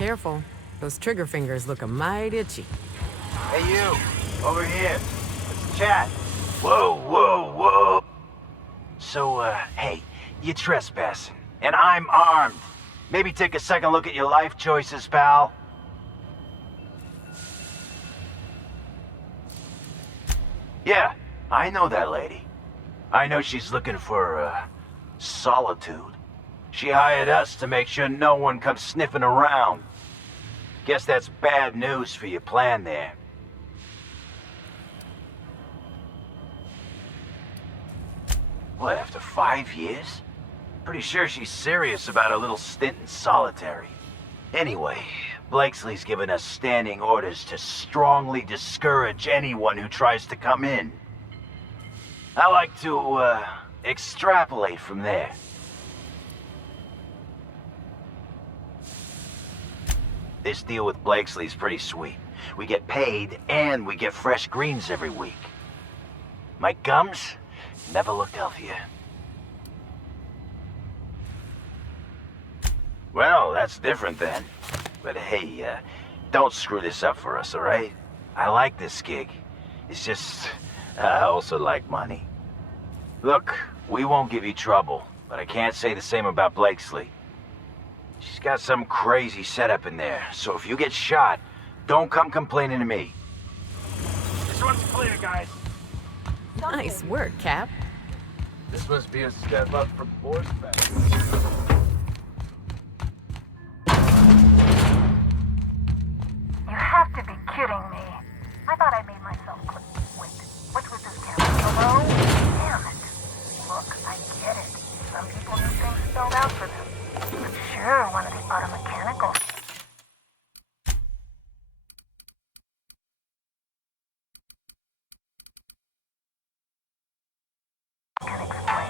Careful. Those trigger fingers look a mite itchy. Hey you, over here. Let's chat. Whoa, whoa, whoa. So, hey, you trespassing, and I'm armed. Maybe take a second look at your life choices, pal. Yeah, I know that lady. I know she's looking for, solitude. She hired us to make sure no one comes sniffing around. Guess that's bad news for your plan there. What, after 5 years? Pretty sure she's serious about a little stint in solitary. Anyway, Blakesley's given us standing orders to strongly discourage anyone who tries to come in. I like to, extrapolate from there. This deal with Blakesley's pretty sweet. We get paid, and we get fresh greens every week. My gums never looked healthier. Well, that's different then. But hey, don't screw this up for us, alright? I like this gig. It's just, I also like money. Look, we won't give you trouble, but I can't say the same about Blakesley. She's got some crazy setup in there, so if you get shot, don't come complaining to me. This one's clear, guys. Nice work, Cap. This must be a step up from horseback. You have to be kidding me. I thought I made myself clear. Wait, what's with this camera? Hello? Damn it. Look, I get it. Some people need things spelled out for them. But sure, one of the auto mechanicals can explain.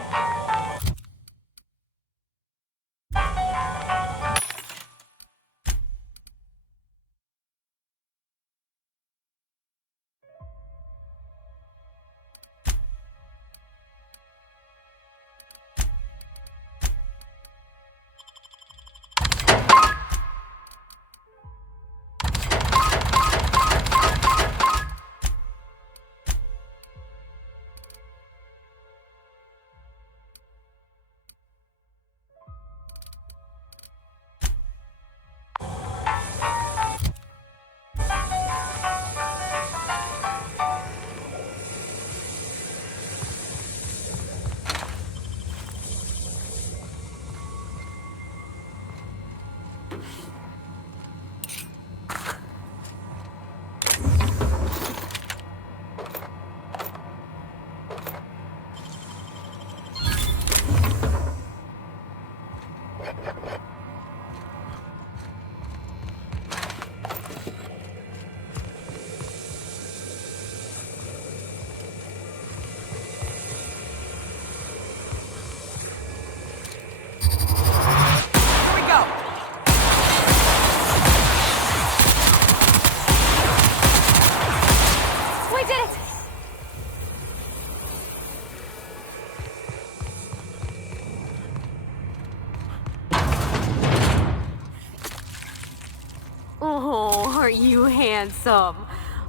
Oh, aren't you handsome?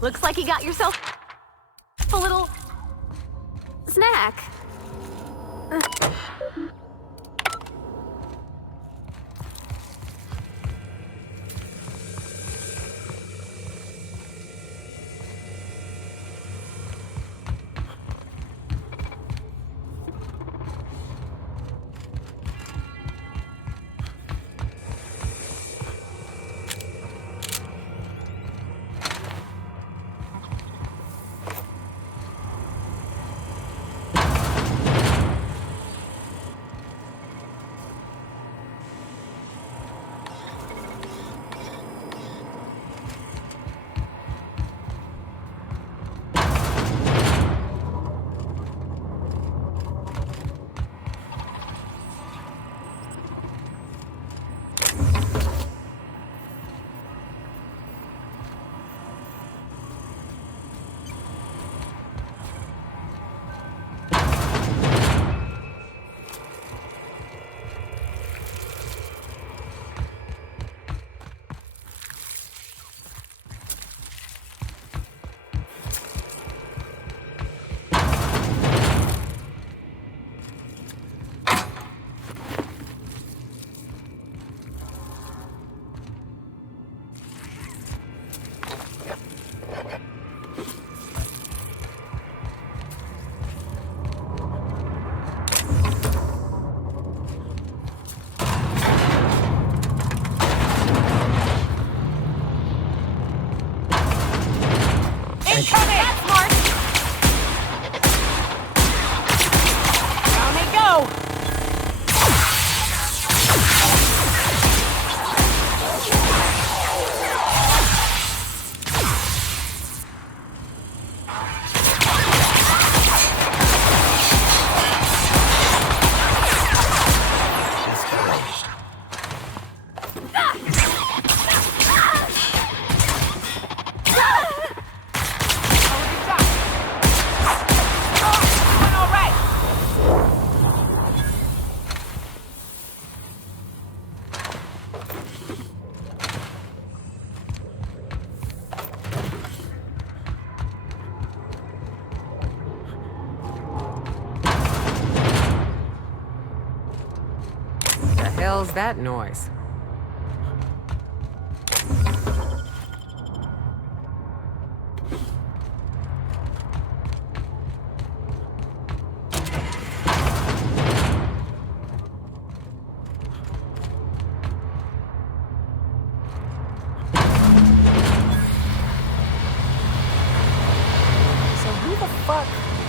Looks like you got yourself a little snack. The hell's that noise?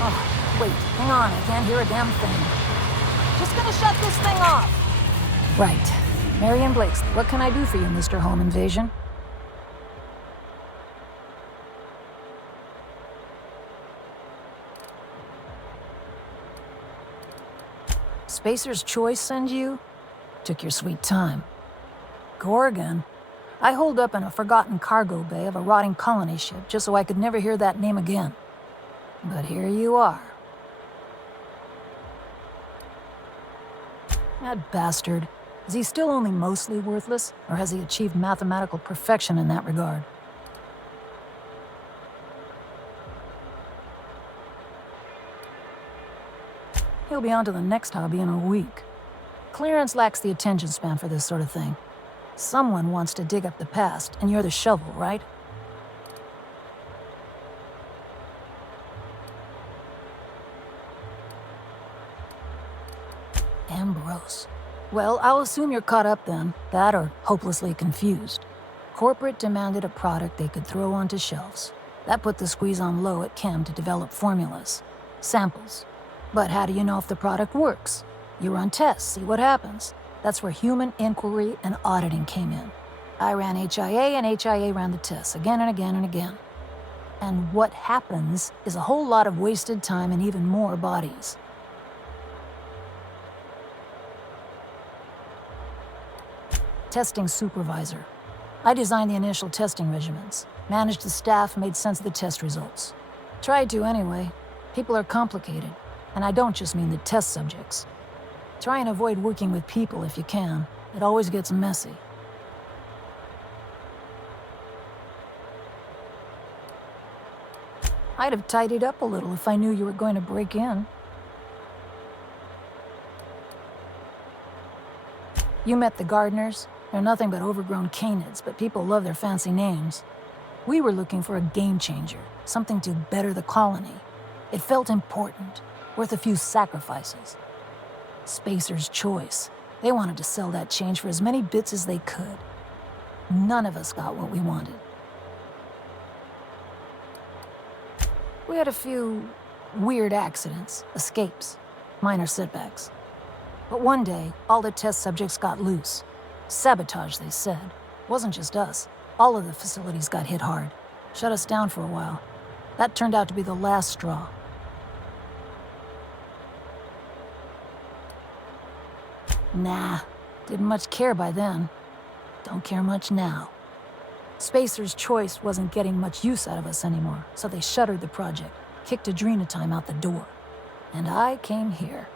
Oh, wait, hang on, I can't hear a damn thing. Just gonna shut this thing off. Right. Marion Blakesley, what can I do for you, Mr. Home Invasion? Spacer's Choice send you? Took your sweet time. Gorgon? I holed up in a forgotten cargo bay of a rotting colony ship just so I could never hear that name again. But here you are. That bastard. Is he still only mostly worthless, or has he achieved mathematical perfection in that regard? He'll be on to the next hobby in a week. Clarence lacks the attention span for this sort of thing. Someone wants to dig up the past, and you're the shovel, right? Ambrose. Well, I'll assume you're caught up then. That or hopelessly confused. Corporate demanded a product they could throw onto shelves. That put the squeeze on low at Chem to develop formulas. Samples. But how do you know if the product works? You run tests, see what happens. That's where human inquiry and auditing came in. I ran HIA, and HIA ran the tests again and again and again. And what happens is a whole lot of wasted time and even more bodies. Testing supervisor. I designed the initial testing regimens, managed the staff, made sense of the test results. Tried to anyway. People are complicated, and I don't just mean the test subjects. Try and avoid working with people if you can. It always gets messy. I'd have tidied up a little if I knew you were going to break in. You met the gardeners. They're nothing but overgrown canids, but people love their fancy names. We were looking for a game changer, something to better the colony. It felt important, worth a few sacrifices. Spacer's Choice. They wanted to sell that change for as many bits as they could. None of us got what we wanted. We had a few weird accidents, escapes, minor setbacks. But one day, all the test subjects got loose. Sabotage, they said. Wasn't just us. All of the facilities got hit hard. Shut us down for a while. That turned out to be the last straw. Nah, didn't much care by then. Don't care much now. Spacer's Choice wasn't getting much use out of us anymore, so they shuttered the project, kicked Adrenatime out the door. And I came here.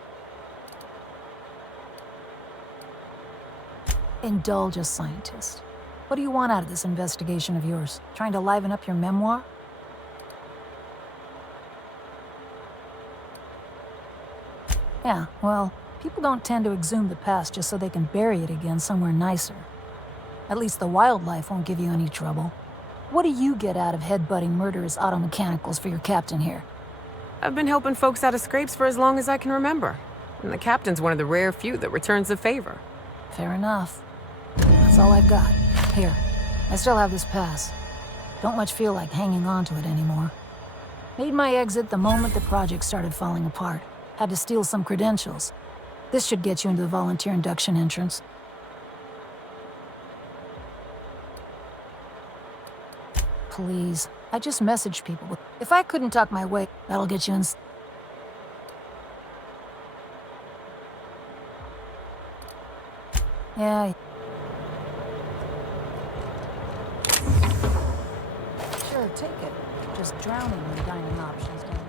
Indulge a scientist. What do you want out of this investigation of yours? Trying to liven up your memoir? Yeah, well, people don't tend to exhume the past just so they can bury it again somewhere nicer. At least the wildlife won't give you any trouble. What do you get out of headbutting murderous automechanicals for your captain here? I've been helping folks out of scrapes for as long as I can remember. And the captain's one of the rare few that returns the favor. Fair enough. That's all I've got. Here, I still have this pass. Don't much feel like hanging on to it anymore. Made my exit the moment the project started falling apart. Had to steal some credentials. This should get you into the volunteer induction entrance. Please, I just messaged people. If I couldn't talk my way, that'll get you in. Yeah. Here, take it. Just drowning in dining options, don't it?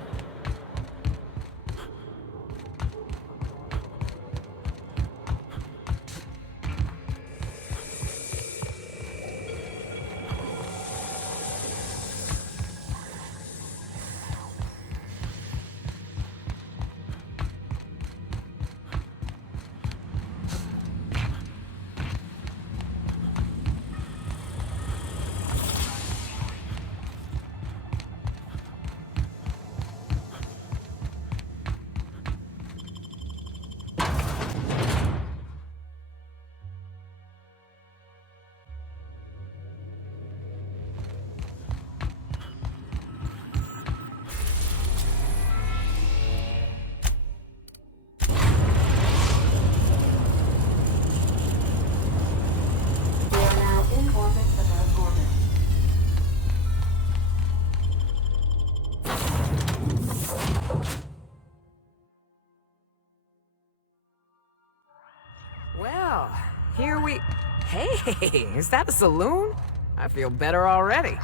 Well, here we... Hey, is that a saloon? I feel better already.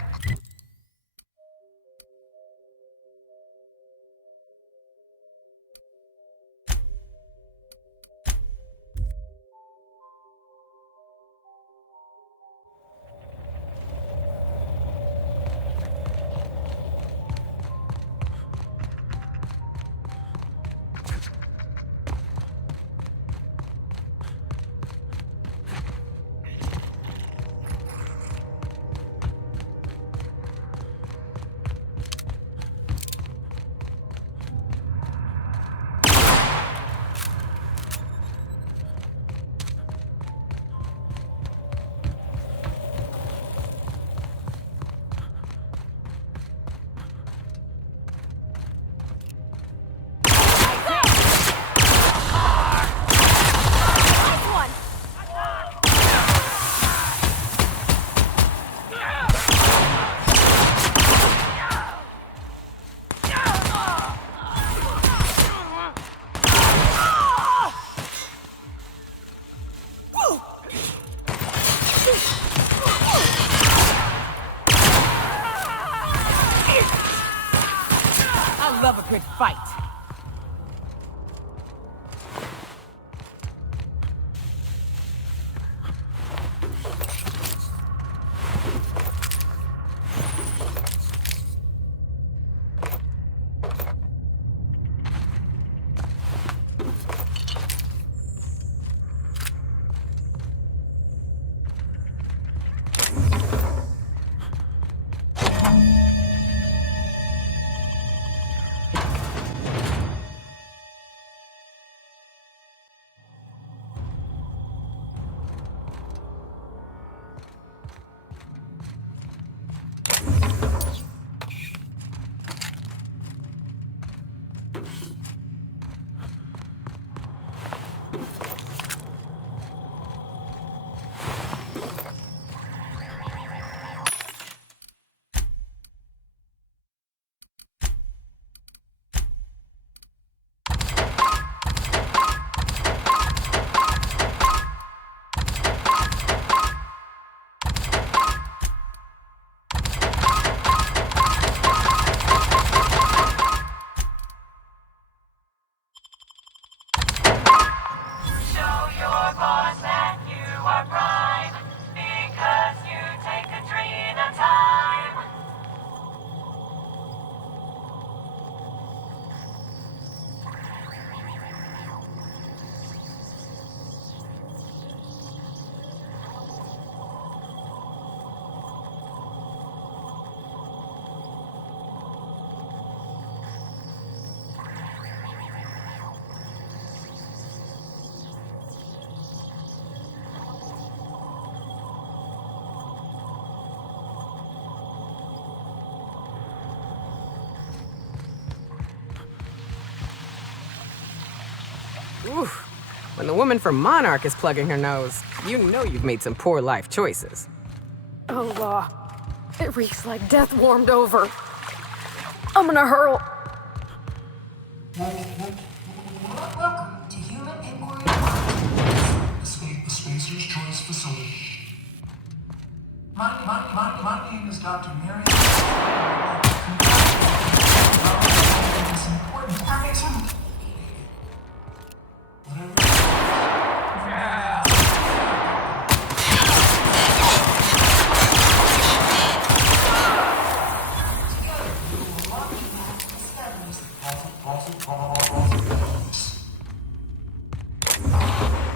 I love a good fight. Oof. When the woman from Monarch is plugging her nose, you know you've made some poor life choices. Oh, it reeks like death warmed over. I'm gonna hurl. Welcome to Human Inquiry Department. A Spacer's Choice Facility. My name is Dr. Mary. It's important.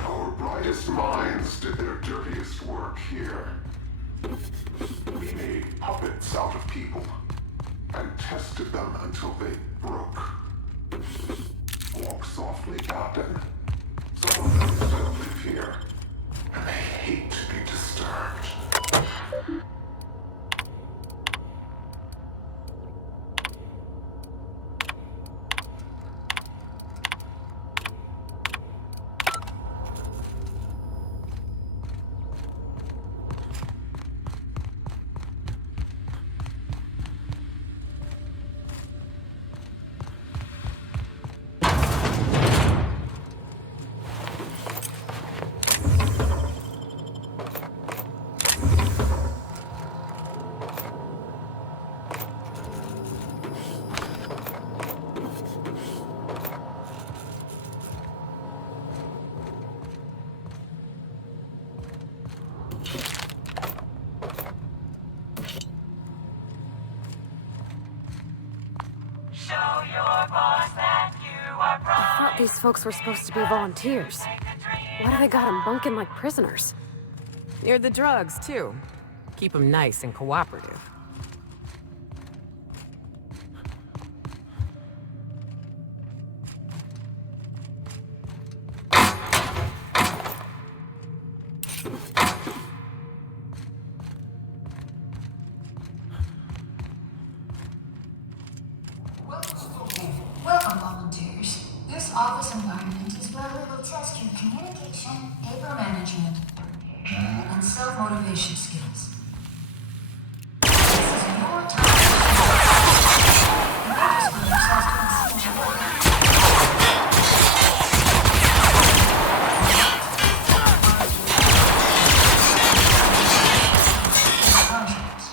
Our brightest minds did their dirtiest work here. We made puppets out of people and tested them until they broke. Walk softly, Captain. Some of them still live here, and they hate to be disturbed. I thought these folks were supposed to be volunteers. Why do they got them bunking like prisoners? Near the drugs, too. Keep them nice and cooperative. Welcome, volunteers. This office environment is where we will test your communication, paper management, and self-motivation skills. This is your time. Register yourselves to exceed your contracts.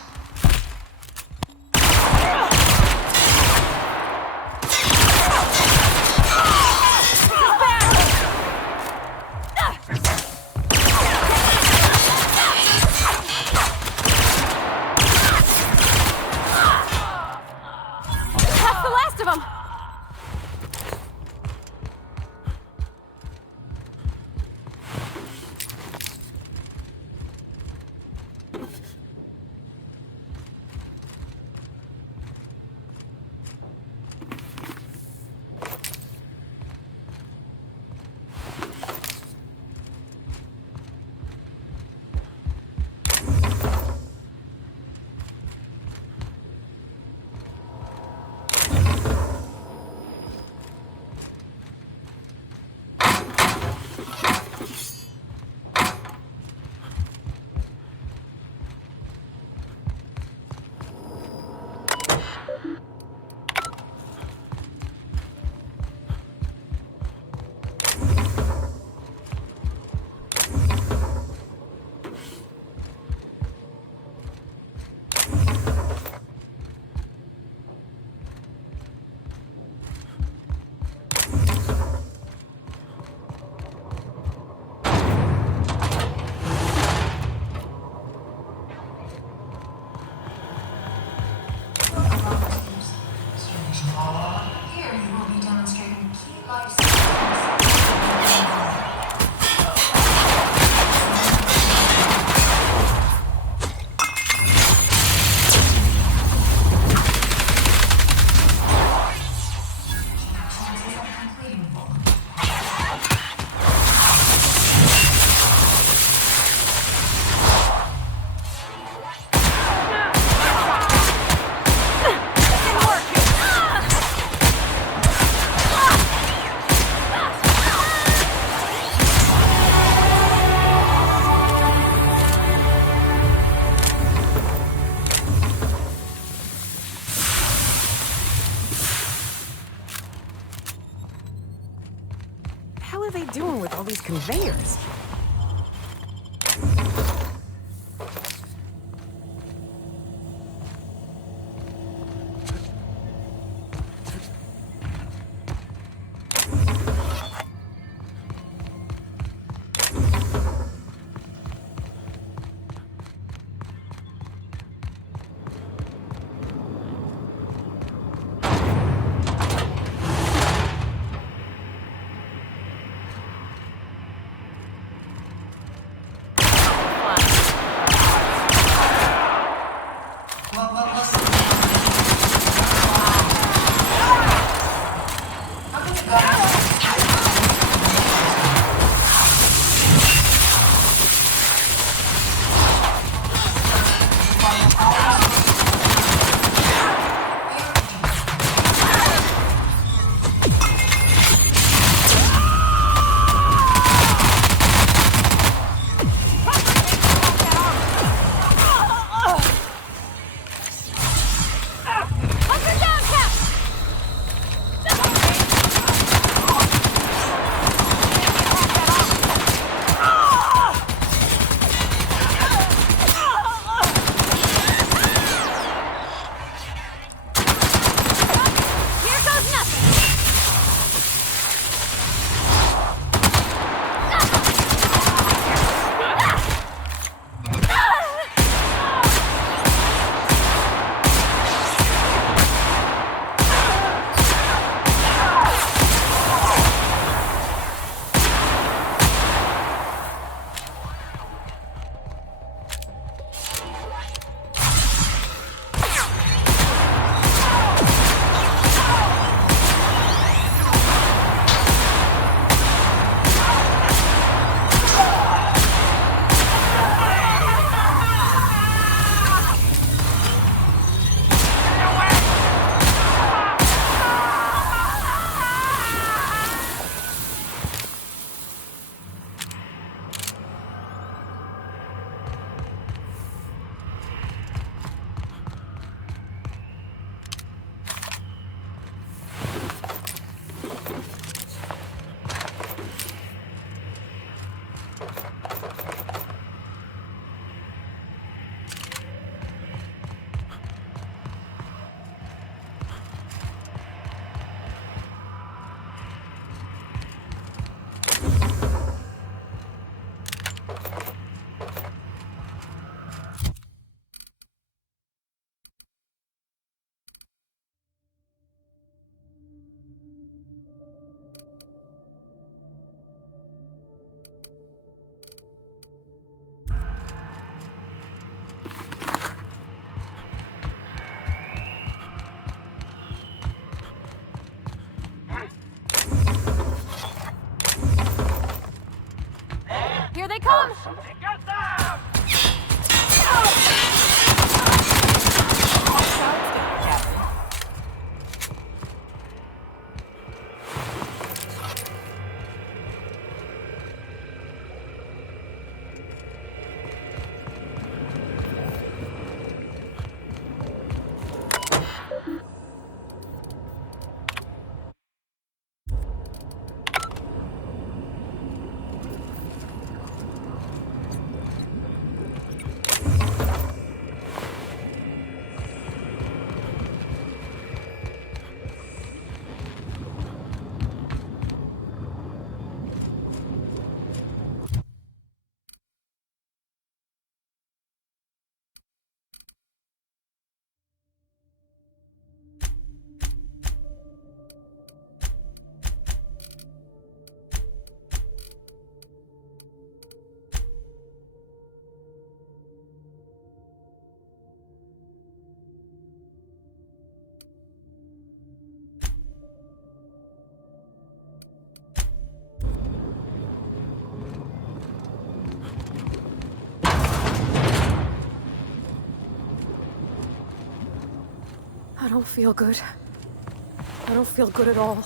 I don't feel good. I don't feel good at all.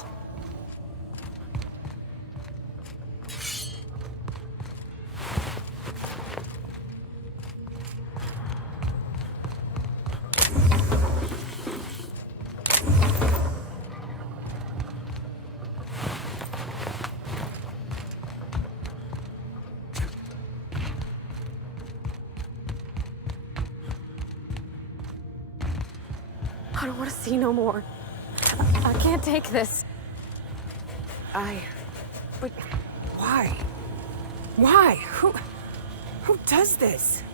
I don't want to see no more. I can't take this. But why? Why? Who does this?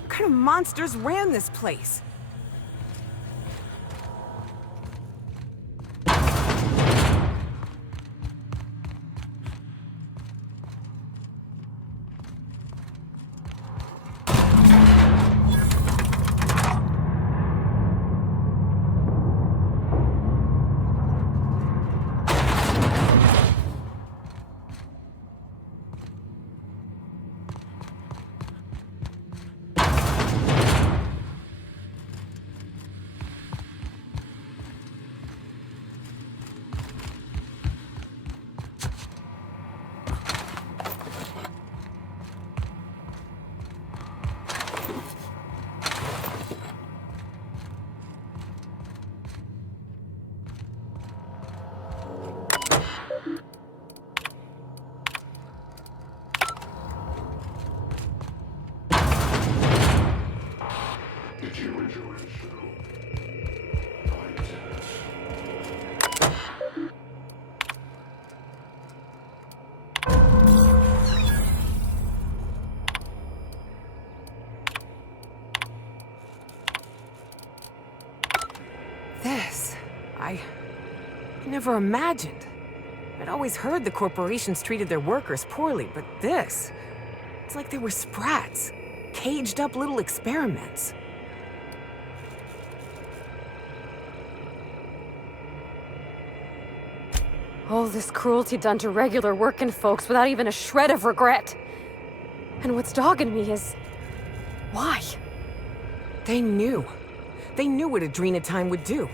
What kind of monsters ran this place? Did you enjoy the show? I did. This, I never imagined. I'd always heard the corporations treated their workers poorly, but this, it's like they were sprats, caged up little experiments. All this cruelty done to regular working folks without even a shred of regret. And what's dogging me is... why? They knew. They knew what Adrenatime would do.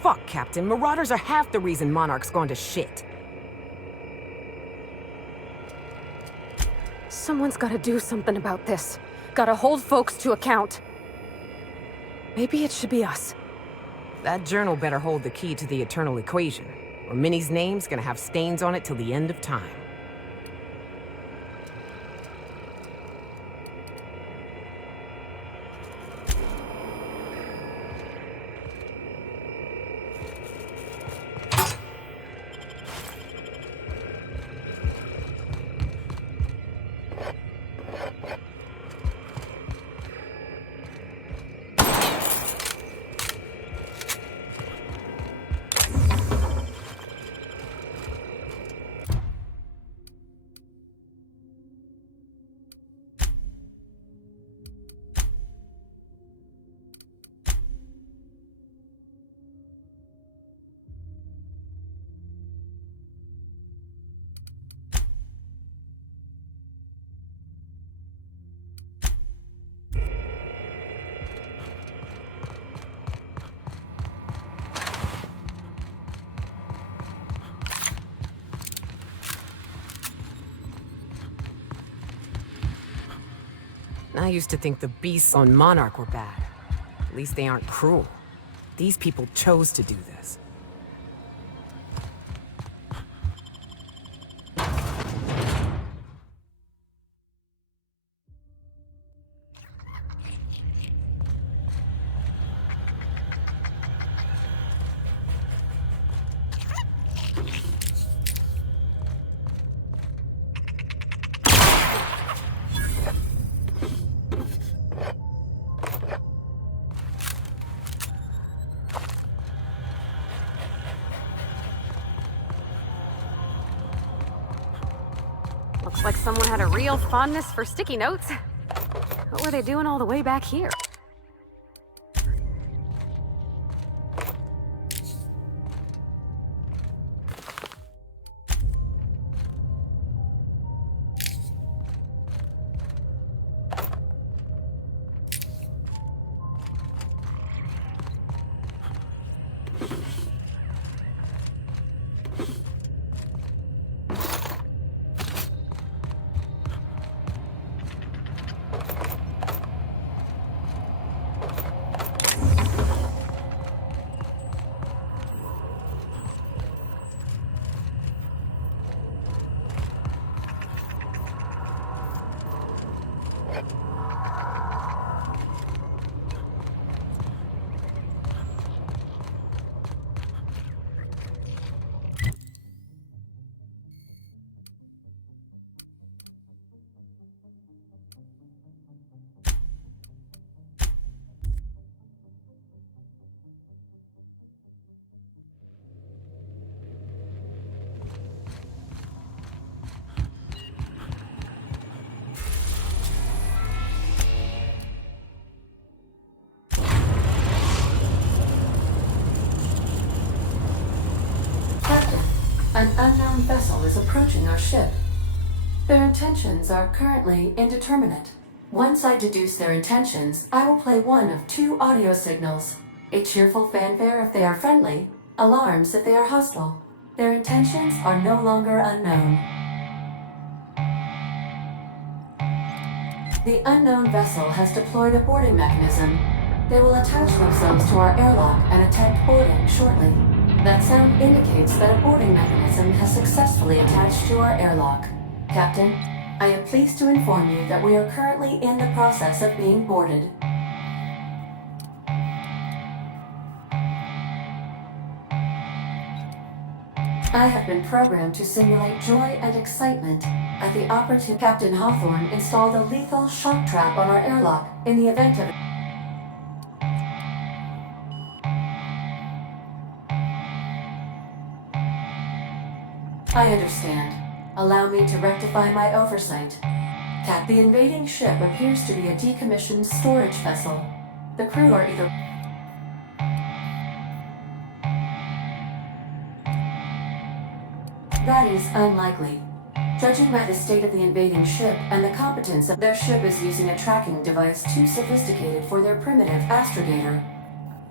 Fuck, Captain. Marauders are half the reason Monarch's gone to shit. Someone's gotta do something about this. Gotta hold folks to account. Maybe it should be us. That journal better hold the key to the Eternal Equation, or Minnie's name's gonna have stains on it till the end of time. I used to think the beasts on Monarch were bad. At least they aren't cruel. These people chose to do this. Looks like someone had a real fondness for sticky notes. What were they doing all the way back here? An unknown vessel is approaching our ship. Their intentions are currently indeterminate. Once I deduce their intentions, I will play one of two audio signals. A cheerful fanfare if they are friendly, alarms if they are hostile. Their intentions are no longer unknown. The unknown vessel has deployed a boarding mechanism. They will attach themselves to our airlock and attempt boarding shortly. That sound indicates that a boarding mechanism has successfully attached to our airlock. Captain, I am pleased to inform you that we are currently in the process of being boarded. I have been programmed to simulate joy and excitement. At the opportune, Captain Hawthorne installed a lethal shock trap on our airlock in the event of I understand. Allow me to rectify my oversight. Cap, the invading ship appears to be a decommissioned storage vessel. The crew are either that is unlikely. Judging by the state of the invading ship and the competence of their ship is using a tracking device too sophisticated for their primitive astrogator,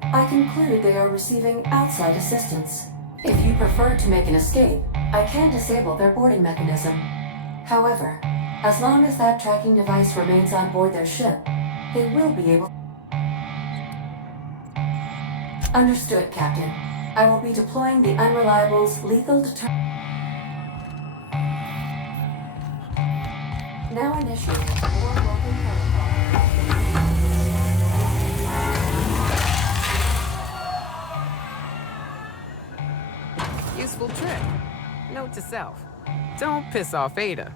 I conclude they are receiving outside assistance. If you prefer to make an escape, I can disable their boarding mechanism. However, as long as that tracking device remains on board their ship, they will be able... Understood, Captain. I will be deploying the Unreliable's lethal Now initiating war welcome protocol. Useful trick. Note to self. Don't piss off Ada.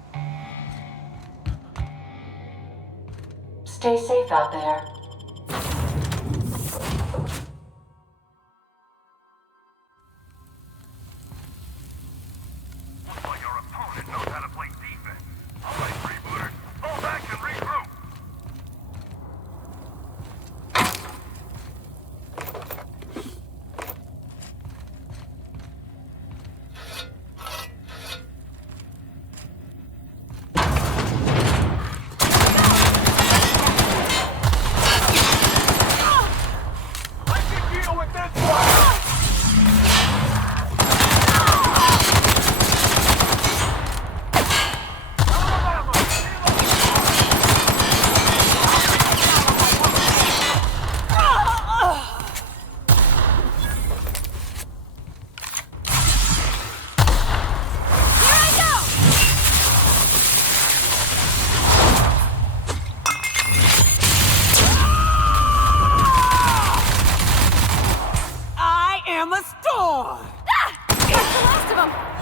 Stay safe out there. Well, your opponent knows how to play defense. All right, freebooters, fall back and regroup. That's the last of them!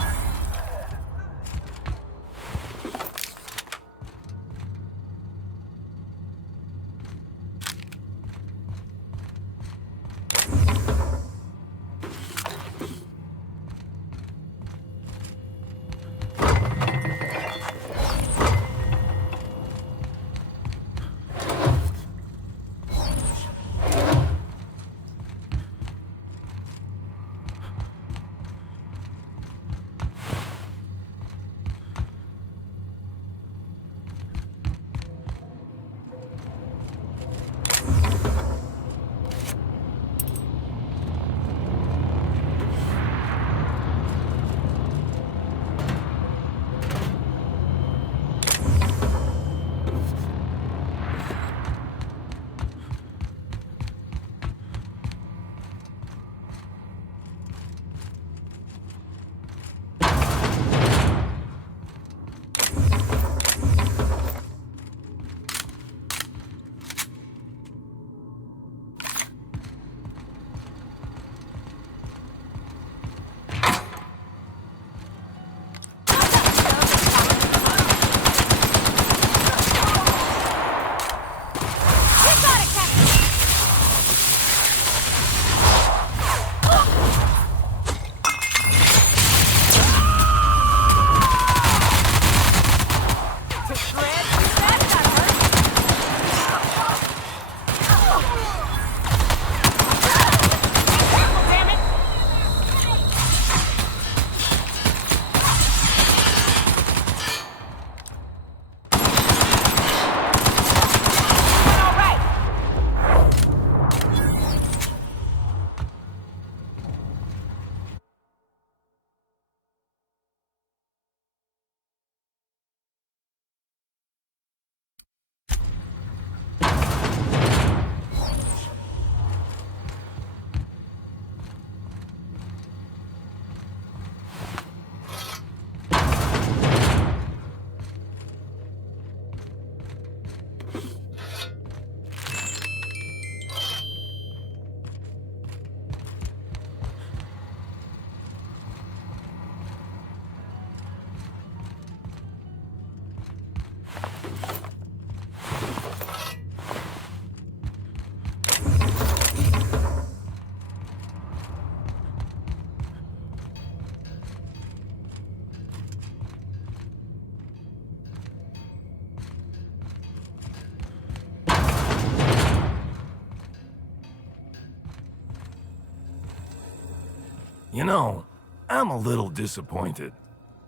You know, I'm a little disappointed.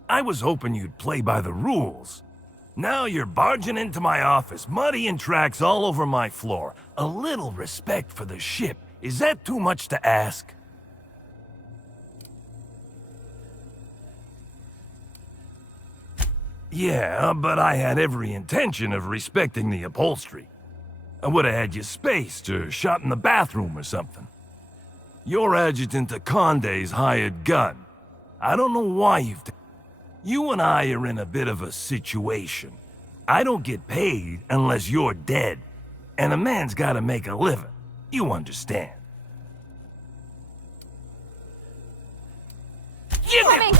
I was hoping you'd play by the rules. Now you're barging into my office, muddying tracks all over my floor. A little respect for the ship. Is that too much to ask? Yeah, but I had every intention of respecting the upholstery. I would have had you spaced or shot in the bathroom or something. You're adjutant to Conde's hired gun. I don't know why you've... You and I are in a bit of a situation. I don't get paid unless you're dead. And a man's gotta make a living. You understand. Give me!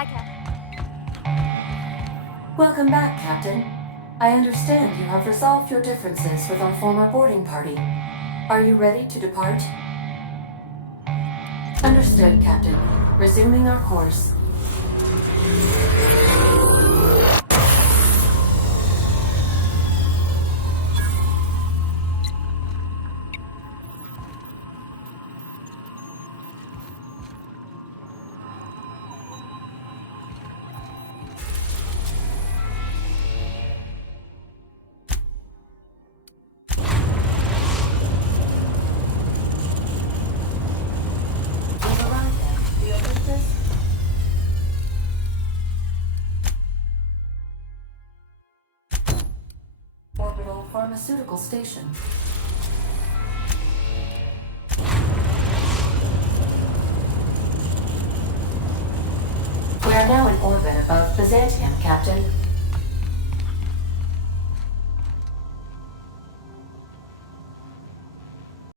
Hi, Captain. Welcome back, Captain. I understand you have resolved your differences with our former boarding party. Are you ready to depart? Understood, Captain. Resuming our course. We've arrived at the Olympus. Orbital Pharmaceutical Station. We are now in orbit above Byzantium, Captain.